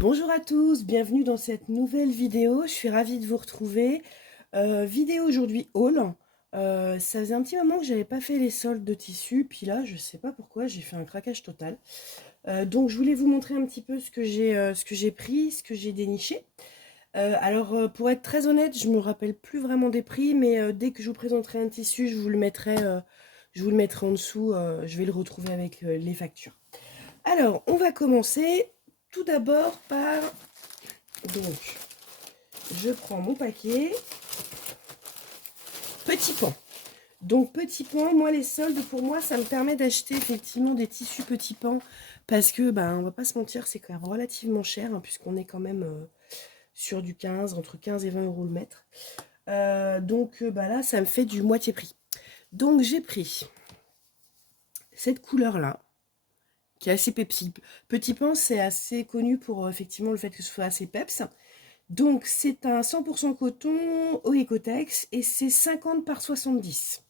Bonjour à tous, bienvenue dans cette nouvelle vidéo. Je suis ravie de vous retrouver. Vidéo aujourd'hui haul. Ça faisait un petit moment que j'avais pas fait les soldes de tissu, puis là je sais pas pourquoi j'ai fait un craquage total. Donc je voulais vous montrer un petit peu ce que j'ai pris, ce que j'ai déniché. Pour être très honnête, je me rappelle plus vraiment des prix, mais dès que je vous présenterai un tissu, je vous le mettrai en dessous. Je vais le retrouver avec les factures. Alors, on va commencer tout d'abord par... Donc, je prends mon paquet. Petit pan. Donc, petit pan, moi, les soldes, pour moi, ça me permet d'acheter effectivement des tissus petit pan. Parce que, on va pas se mentir, c'est quand même relativement cher, hein, puisqu'on est quand même sur du 15, entre 15 et 20 euros le mètre. Là, ça me fait du moitié prix. Donc, j'ai pris cette couleur-là, qui est assez pepsi. Petit pan, c'est assez connu pour effectivement le fait que ce soit assez peps. Donc, c'est un 100% coton au Ecotex et c'est 50 par 70.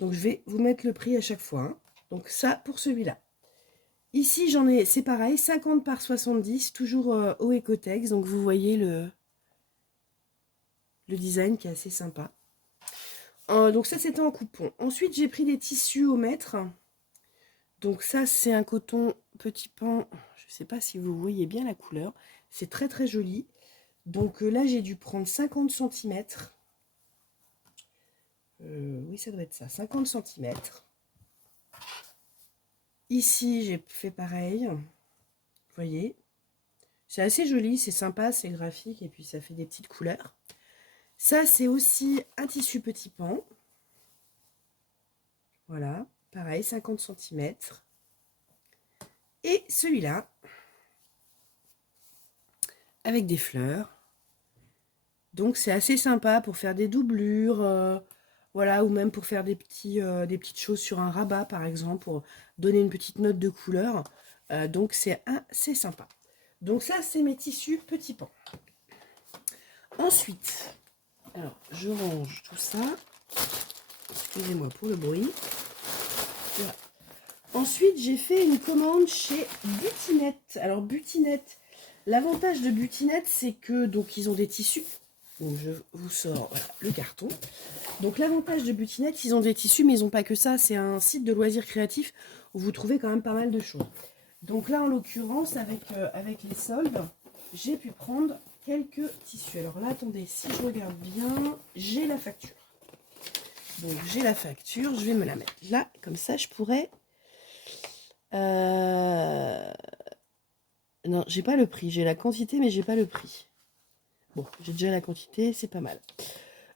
Donc, je vais vous mettre le prix à chaque fois, hein. Donc, ça pour celui-là. Ici, j'en ai, c'est pareil, 50 par 70, toujours au Ecotex. Donc, vous voyez le design qui est assez sympa. Donc, ça, c'était en coupon. Ensuite, j'ai pris des tissus au mètre. Donc, ça, c'est un coton petit pan. Je ne sais pas si vous voyez bien la couleur. C'est très, très joli. Donc, là, j'ai dû prendre 50 centimètres. Oui, ça doit être ça, 50 centimètres. Ici, j'ai fait pareil. Vous voyez, c'est assez joli, c'est sympa, c'est graphique et puis ça fait des petites couleurs. Ça, c'est aussi un tissu petit pan. Voilà, pareil, 50 centimètres. Et celui-là, avec des fleurs. Donc, c'est assez sympa pour faire des doublures, voilà, ou même pour faire des petites choses sur un rabat, par exemple, pour donner une petite note de couleur. Donc, c'est assez sympa. Donc, ça, c'est mes tissus petits pans. Ensuite, alors, je range tout ça. Excusez-moi pour le bruit. Voilà. Ensuite, j'ai fait une commande chez Butinette. Alors, Butinette, l'avantage de Butinette, c'est que, donc, ils ont des tissus. Donc, je vous sors voilà, le carton. Donc, l'avantage de Butinette, ils ont des tissus, mais ils n'ont pas que ça. C'est un site de loisirs créatifs où vous trouvez quand même pas mal de choses. Donc là, en l'occurrence, avec les soldes, j'ai pu prendre quelques tissus. Alors là, attendez, si je regarde bien, j'ai la facture. Donc j'ai la facture, je vais me la mettre là, comme ça je pourrais... Non, j'ai pas le prix, j'ai la quantité, mais j'ai pas le prix. Bon, j'ai déjà la quantité, c'est pas mal.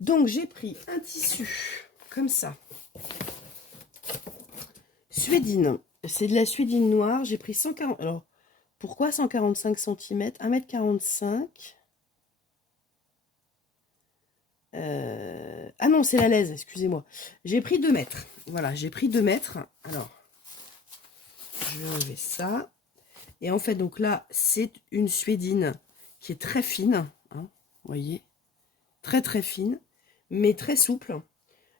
Donc j'ai pris un tissu, comme ça. Suédine, c'est de la suédine noire, j'ai pris 140... Alors, pourquoi 145 cm 1m45. Ah non, c'est la laise, excusez-moi. J'ai pris 2 mètres. Voilà, j'ai pris 2 mètres. Alors, je vais enlever ça. Et en fait, donc là, c'est une suédine qui est très fine. Hein, vous voyez, très très fine, mais très souple.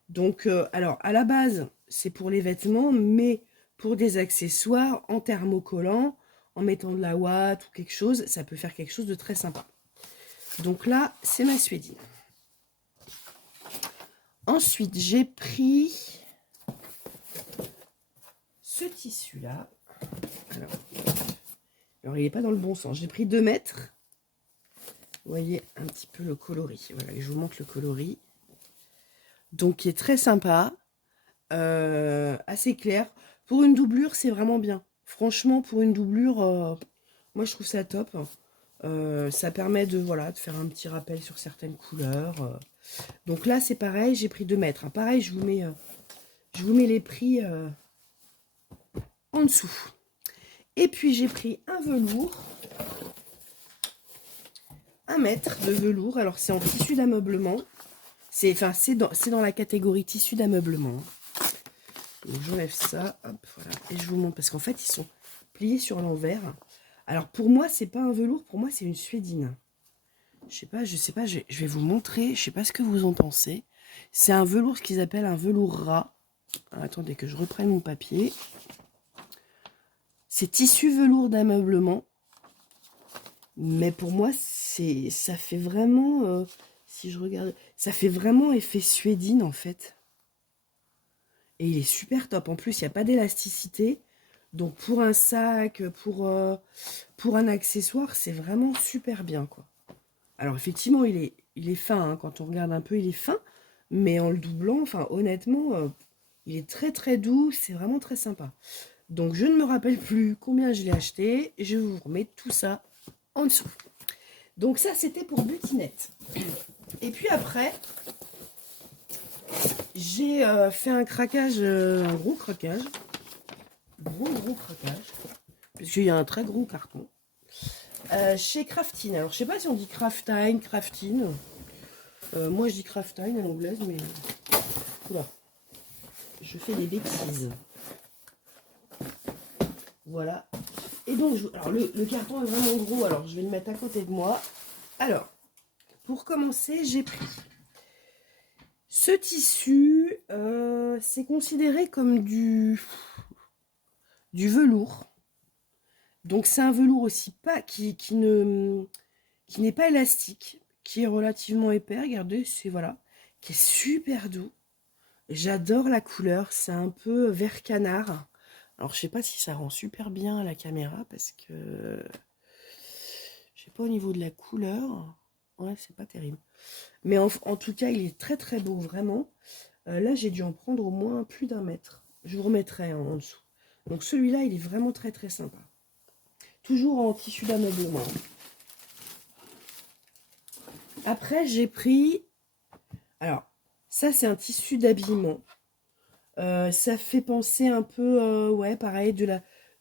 Donc, alors, à la base, c'est pour les vêtements, mais pour des accessoires en thermocollant, en mettant de la ouate ou quelque chose, ça peut faire quelque chose de très sympa. Donc là, c'est ma suédine. Ensuite, j'ai pris ce tissu-là. Alors, il n'est pas dans le bon sens. J'ai pris 2 mètres. Vous voyez un petit peu le coloris. Voilà, je vous montre le coloris. Donc, qui est très sympa. Assez clair. Pour une doublure, c'est vraiment bien. Franchement, pour une doublure, moi, je trouve ça top. Ça permet de, voilà, de faire un petit rappel sur certaines couleurs. Donc là, c'est pareil, j'ai pris 2 mètres. Hein. Pareil, je vous mets les prix en dessous. Et puis, j'ai pris un velours. 1 mètre de velours. Alors, c'est en tissu d'ameublement. C'est dans la catégorie tissu d'ameublement. Donc, j'enlève ça. Hop, voilà. Et je vous montre. Parce qu'en fait, ils sont pliés sur l'envers. Alors, pour moi, c'est pas un velours. Pour moi, c'est une suédine. Je sais pas. Je vais vous montrer. Je sais pas ce que vous en pensez. C'est un velours, ce qu'ils appellent un velours ras. Alors, attendez que je reprenne mon papier. C'est tissu velours d'ameublement. Mais pour moi, ça fait vraiment, si je regarde, ça fait vraiment effet suédine en fait. Et il est super top. En plus, il n'y a pas d'élasticité. Donc pour un sac, pour un accessoire, c'est vraiment super bien, quoi. Alors effectivement, il est fin, hein. Quand on regarde un peu, il est fin. Mais en le doublant, enfin honnêtement, il est très très doux. C'est vraiment très sympa. Donc je ne me rappelle plus combien je l'ai acheté. Je vous remets tout ça en dessous. Donc ça, c'était pour Butinette. Et puis après, j'ai fait un craquage, un gros craquage. Gros craquage. Puisqu'il y a un très gros carton. Chez Craftine. Alors, je sais pas si on dit Craftine, Craftine. Moi, je dis Craftine à l'anglaise, mais... Oula. Je fais des bêtises. Voilà. Et donc, alors, le carton est vraiment gros. Alors, je vais le mettre à côté de moi. Alors, pour commencer, j'ai pris ce tissu. C'est considéré comme du velours. Donc, c'est un velours aussi pas qui n'est pas élastique, qui est relativement épais. Regardez, c'est voilà, qui est super doux. J'adore la couleur, c'est un peu vert canard. Alors, je sais pas si ça rend super bien à la caméra parce que je sais pas au niveau de la couleur. Ouais, c'est pas terrible. Mais en tout cas, il est très très beau, vraiment. Là, j'ai dû en prendre au moins plus d'un mètre. Je vous remettrai en dessous. Donc celui-là, il est vraiment très très sympa. Toujours en tissu d'ameublement. Après, j'ai pris... Alors, ça, c'est un tissu d'habillement. Ça fait penser un peu, ouais, pareil,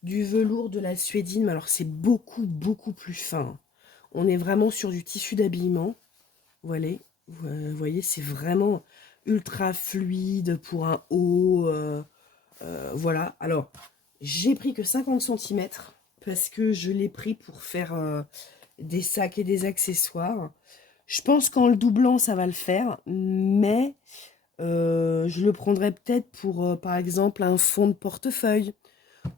du velours, de la suédine. Mais alors, c'est beaucoup plus fin. On est vraiment sur du tissu d'habillement. Voilà. Vous voyez, c'est vraiment ultra fluide pour un haut. Voilà. Alors, j'ai pris que 50 centimètres parce que je l'ai pris pour faire des sacs et des accessoires. Je pense qu'en le doublant, ça va le faire, mais je le prendrais peut-être pour, par exemple, un fond de portefeuille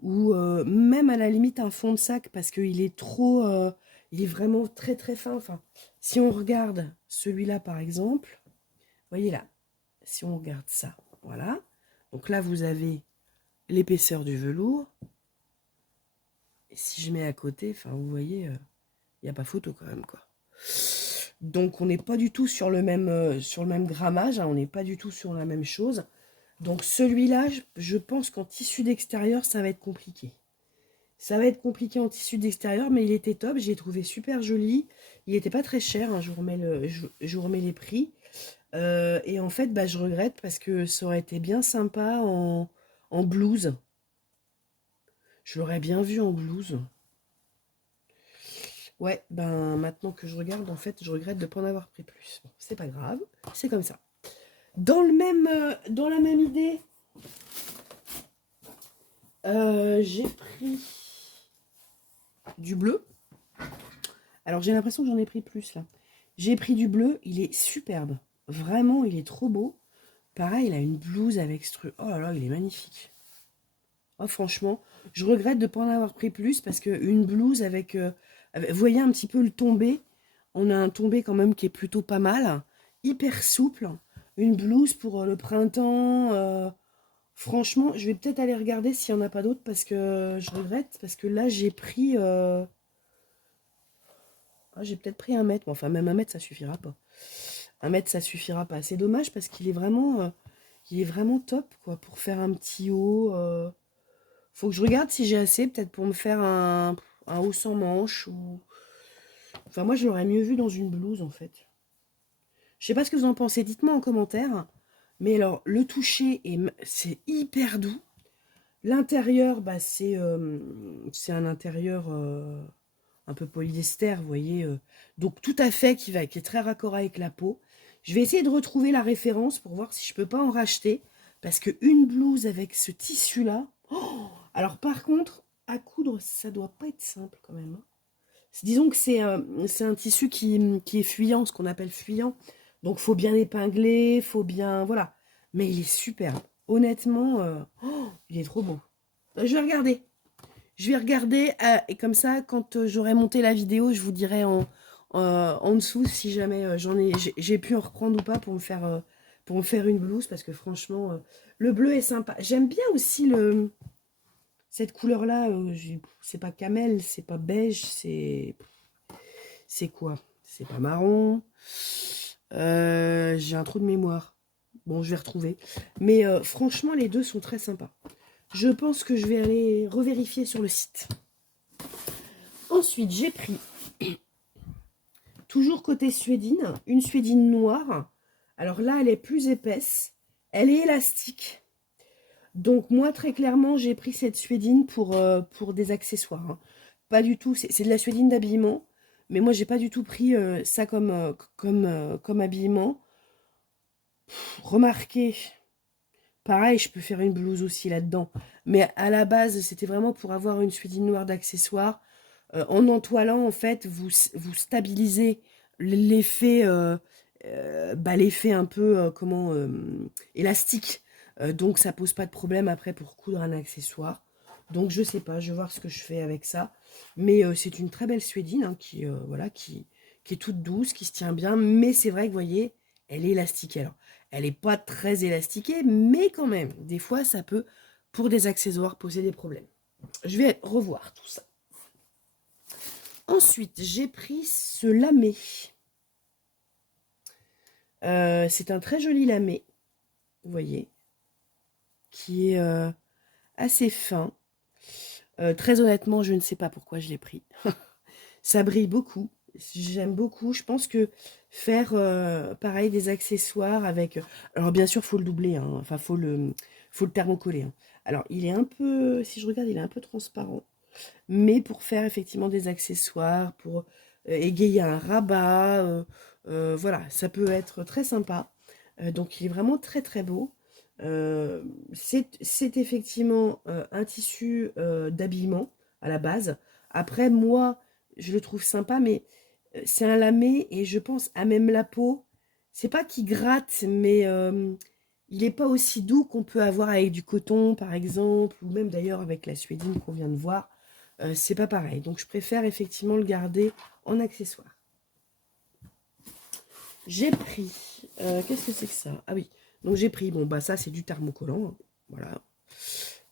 ou même à la limite un fond de sac parce qu'il est trop, il est vraiment très très fin. Enfin, si on regarde celui-là, par exemple, voyez là, si on regarde ça, voilà. Donc là, vous avez l'épaisseur du velours. Et si je mets à côté, enfin, vous voyez, il n'y a pas photo quand même, quoi. Donc on n'est pas du tout sur le même grammage, hein, on n'est pas du tout sur la même chose. Donc celui-là, je pense qu'en tissu d'extérieur, ça va être compliqué. Ça va être compliqué en tissu d'extérieur, mais il était top, j'ai trouvé super joli. Il n'était pas très cher, hein, je vous remets les prix. Et en fait, bah, je regrette parce que ça aurait été bien sympa en blouse. Je l'aurais bien vu en blouse. Ouais, ben maintenant que je regarde, en fait, je regrette de ne pas en avoir pris plus. Bon, c'est pas grave, c'est comme ça. Dans la même idée, j'ai pris du bleu. Alors j'ai l'impression que j'en ai pris plus là. J'ai pris du bleu, il est superbe. Vraiment, il est trop beau. Pareil, il a une blouse avec oh là là, il est magnifique. Oh, franchement, je regrette de ne pas en avoir pris plus parce qu'une blouse vous voyez un petit peu le tombé. On a un tombé quand même qui est plutôt pas mal. Hyper souple. Une blouse pour le printemps. Franchement, je vais peut-être aller regarder s'il n'y en a pas d'autres parce que je regrette. Parce que là, j'ai pris... j'ai peut-être pris un mètre. Bon, enfin, même un mètre, ça suffira pas. Un mètre, ça suffira pas. C'est dommage parce qu'il est vraiment top, quoi, pour faire un petit haut. Faut que je regarde si j'ai assez, peut-être pour me faire un haut sans manche. Enfin, moi, je l'aurais mieux vu dans une blouse, en fait. Je sais pas ce que vous en pensez, dites-moi en commentaire. Mais alors, le toucher, c'est hyper doux. L'intérieur, bah, c'est un intérieur un peu polyester, vous voyez. Donc, tout à fait, qui est très raccord avec la peau. Je vais essayer de retrouver la référence pour voir si je peux pas en racheter. Parce qu'une blouse avec ce tissu-là... Oh, alors, par contre, à coudre, ça doit pas être simple quand même, hein. Disons que c'est un tissu qui est fuyant, ce qu'on appelle fuyant. Donc, faut bien épingler, faut bien... Voilà. Mais il est superbe. Honnêtement, il est trop beau. Je vais regarder. Je vais regarder et comme ça, quand j'aurai monté la vidéo, je vous dirai en dessous si jamais j'ai pu en reprendre ou pas pour me faire une blouse parce que franchement, le bleu est sympa. J'aime bien aussi cette couleur-là. C'est pas camel, c'est pas beige, c'est quoi? C'est pas marron. J'ai un trou de mémoire. Bon, je vais retrouver. Mais franchement, les deux sont très sympas. Je pense que je vais aller revérifier sur le site. Ensuite, j'ai pris, toujours côté suédine, une suédine noire. Alors là, elle est plus épaisse. Elle est élastique. Donc moi, très clairement, j'ai pris cette suédine pour des accessoires. Hein. Pas du tout, c'est de la suédine d'habillement. Mais moi, j'ai pas du tout pris ça comme habillement. Remarquez, pareil, je peux faire une blouse aussi là-dedans. Mais à la base, c'était vraiment pour avoir une suédine noire d'accessoires. En entoilant, en fait, vous stabilisez l'effet l'effet un peu élastique. Donc ça pose pas de problème après pour coudre un accessoire. Donc je sais pas, je vais voir ce que je fais avec ça. Mais c'est une très belle suédine hein, qui est toute douce, qui se tient bien. Mais c'est vrai que vous voyez, elle est élastique. Alors, elle n'est pas très élastiquée, mais quand même, des fois ça peut, pour des accessoires, poser des problèmes. Je vais revoir tout ça. Ensuite, j'ai pris ce lamé. C'est un très joli lamé, vous voyez, qui est assez fin. Très honnêtement, je ne sais pas pourquoi je l'ai pris. Ça brille beaucoup. J'aime beaucoup. Je pense que faire pareil des accessoires avec... Alors bien sûr, il faut le doubler. Hein. Enfin, faut le thermocoller. Hein. Alors, il est un peu... Si je regarde, il est un peu transparent. Mais pour faire effectivement des accessoires, pour égayer un rabat, voilà, ça peut être très sympa. Donc il est vraiment très très beau. C'est effectivement un tissu d'habillement à la base. Après, moi, je le trouve sympa, mais c'est un lamé et je pense à même la peau. C'est pas qu'il gratte, mais il n'est pas aussi doux qu'on peut avoir avec du coton, par exemple, ou même d'ailleurs avec la suédine qu'on vient de voir. C'est pas pareil. Donc je préfère effectivement le garder en accessoire. J'ai pris. Qu'est-ce que c'est que ça? Ah oui. Donc j'ai pris. Bon bah ça c'est du thermocollant. Hein. Voilà.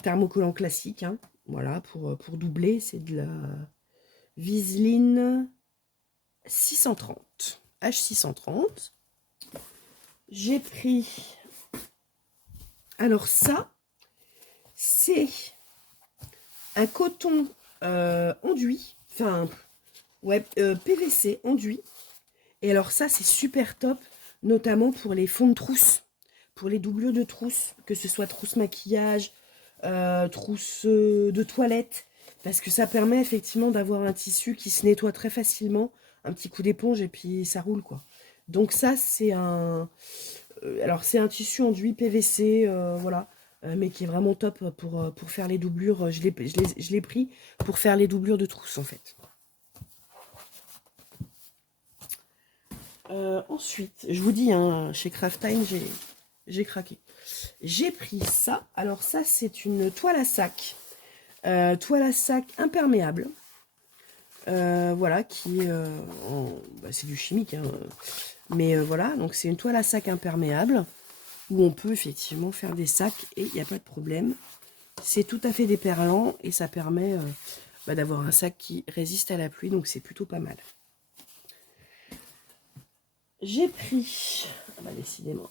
Thermocollant classique. Hein. Voilà pour doubler. C'est de la Viseline 630. H630. J'ai pris. Alors ça, c'est un coton enduit. Enfin, ouais, PVC enduit. Et alors ça, c'est super top, notamment pour les fonds de trousse, pour les doublures de trousse, que ce soit trousse maquillage, trousse de toilette, parce que ça permet effectivement d'avoir un tissu qui se nettoie très facilement, un petit coup d'éponge et puis ça roule quoi. Donc ça, c'est alors c'est un tissu enduit PVC, voilà, mais qui est vraiment top pour faire les doublures. Je l'ai pris pour faire les doublures de trousse en fait. Ensuite, je vous dis, hein, chez Craft Time, j'ai craqué. J'ai pris ça. Alors ça, c'est une toile à sac. Toile à sac imperméable. Voilà, qui est... bah, c'est du chimique. Hein, mais voilà, donc c'est une toile à sac imperméable où on peut effectivement faire des sacs et il n'y a pas de problème. C'est tout à fait déperlant et ça permet bah, d'avoir un sac qui résiste à la pluie. Donc c'est plutôt pas mal. J'ai pris, ah bah décidément,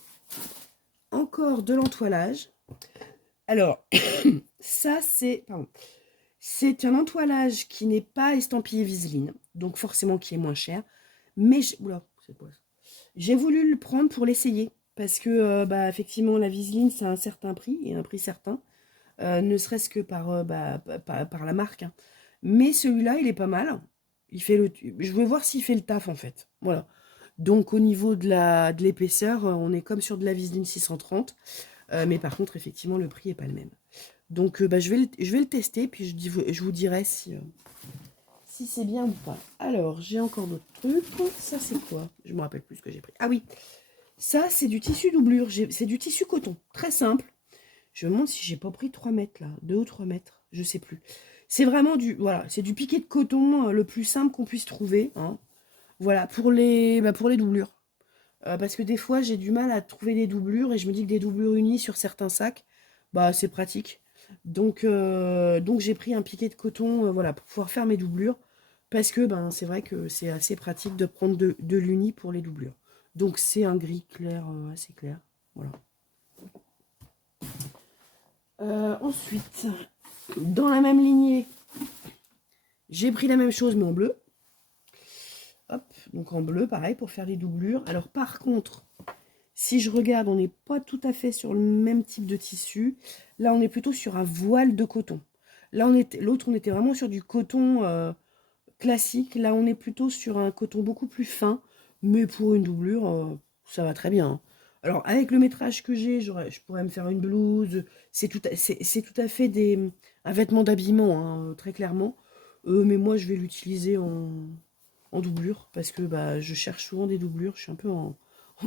encore de l'entoilage. Alors, ça c'est un entoilage qui n'est pas estampillé Viseline, donc forcément qui est moins cher. Mais j'ai voulu le prendre pour l'essayer parce que bah, effectivement la Viseline c'est un certain prix et un prix certain, ne serait-ce que par la marque. Hein. Mais celui-là il est pas mal. Il fait je vais voir s'il fait le taf en fait. Voilà. Donc au niveau de l'épaisseur, on est comme sur de la Viseline 630. Mais par contre, effectivement, le prix n'est pas le même. Donc bah, je vais le tester, puis je vous dirai si c'est bien ou pas. Alors, j'ai encore d'autres trucs. Ça, c'est quoi? Je me rappelle plus ce que j'ai pris. Ah oui, ça, c'est du tissu doublure. C'est du tissu coton. Très simple. Je me demande si j'ai pas pris 3 mètres, là. 2 ou 3 mètres. Je sais plus. C'est vraiment voilà, c'est du piqué de coton le plus simple qu'on puisse trouver, hein. Voilà, pour les doublures. Parce que des fois, j'ai du mal à trouver des doublures et je me dis que des doublures unies sur certains sacs, bah c'est pratique. Donc j'ai pris un piqué de coton, voilà, pour pouvoir faire mes doublures. Parce que ben c'est vrai que c'est assez pratique de prendre de l'uni pour les doublures. Donc c'est un gris clair, assez clair. Voilà. Ensuite, dans la même lignée, j'ai pris la même chose mais en bleu. Hop, donc en bleu, pareil, pour faire les doublures. Alors par contre, si je regarde, on n'est pas tout à fait sur le même type de tissu. Là, on est plutôt sur un voile de coton. Là, l'autre, on était vraiment sur du coton classique. Là, on est plutôt sur un coton beaucoup plus fin. Mais pour une doublure, ça va très bien, hein. Alors, avec le métrage que j'ai, je pourrais me faire une blouse. C'est tout à fait un vêtement d'habillement, hein, très clairement. Mais moi, je vais l'utiliser en doublure parce que bah, je cherche souvent des doublures. Je suis un peu en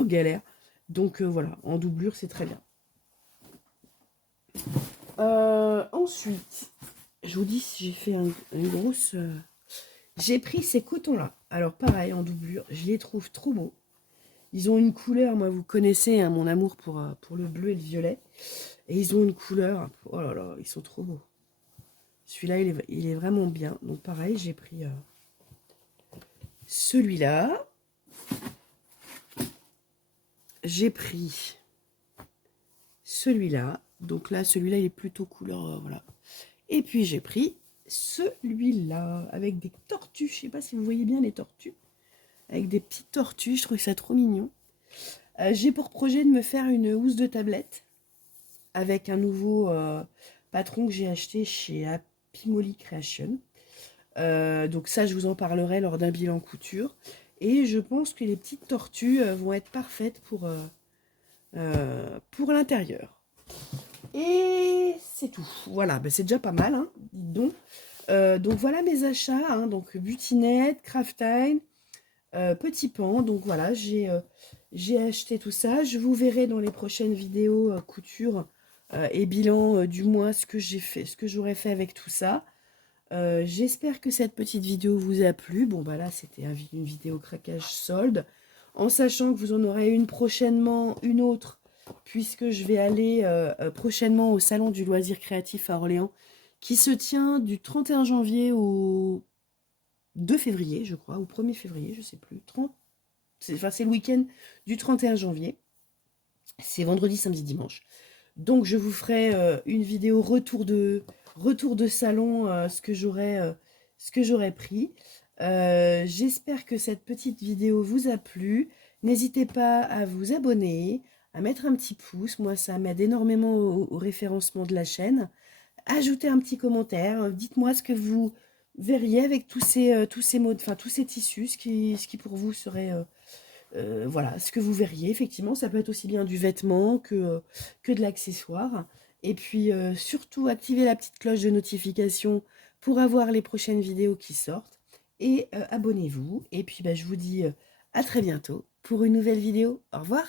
galère. Donc voilà, en doublure, c'est très bien. Ensuite, je vous dis si j'ai fait une grosse... J'ai pris ces cotons-là. Alors pareil, en doublure, je les trouve trop beaux. Ils ont une couleur, moi vous connaissez hein, mon amour pour le bleu et le violet. Et ils ont une couleur, oh là là, ils sont trop beaux. Celui-là, il est vraiment bien. Donc pareil, j'ai pris celui-là. J'ai pris celui-là. Donc là, celui-là, il est plutôt couleur, voilà. Et puis j'ai pris celui-là, avec des tortues. Je ne sais pas si vous voyez bien les tortues. Avec des petites tortues, je trouve ça trop mignon. J'ai pour projet de me faire une housse de tablette. Avec un nouveau patron que j'ai acheté chez Happy Molly Creation. Donc ça, je vous en parlerai lors d'un bilan couture. Et je pense que les petites tortues vont être parfaites pour l'intérieur. Et c'est tout. Voilà, ben c'est déjà pas mal, hein, dites donc. Donc voilà mes achats, hein, donc butinette, Craftime, Petit Pan. Donc voilà, j'ai acheté tout ça. Je vous verrai dans les prochaines vidéos couture et bilan du mois ce que j'ai fait, ce que j'aurais fait avec tout ça. J'espère que cette petite vidéo vous a plu. Bon bah là c'était une vidéo craquage solde. En sachant que vous en aurez une prochainement, une autre, puisque je vais aller prochainement au Salon du Loisir Créatif à Orléans, qui se tient du 31 janvier au 2 février, je crois, ou 1er février, je sais plus. C'est le week-end du 31 janvier. C'est vendredi, samedi, dimanche. Donc je vous ferai une vidéo retour de salon, ce que j'aurais pris. J'espère que cette petite vidéo vous a plu. N'hésitez pas à vous abonner, à mettre un petit pouce. Moi, ça m'aide énormément au référencement de la chaîne. Ajoutez un petit commentaire. Dites-moi ce que vous verriez avec tous ces modes, enfin tous ces tissus, ce qui pour vous serait voilà, ce que vous verriez. Effectivement, ça peut être aussi bien du vêtement que de l'accessoire. Et puis surtout, activez la petite cloche de notification pour avoir les prochaines vidéos qui sortent. Et abonnez-vous. Et puis, bah, je vous dis à très bientôt pour une nouvelle vidéo. Au revoir.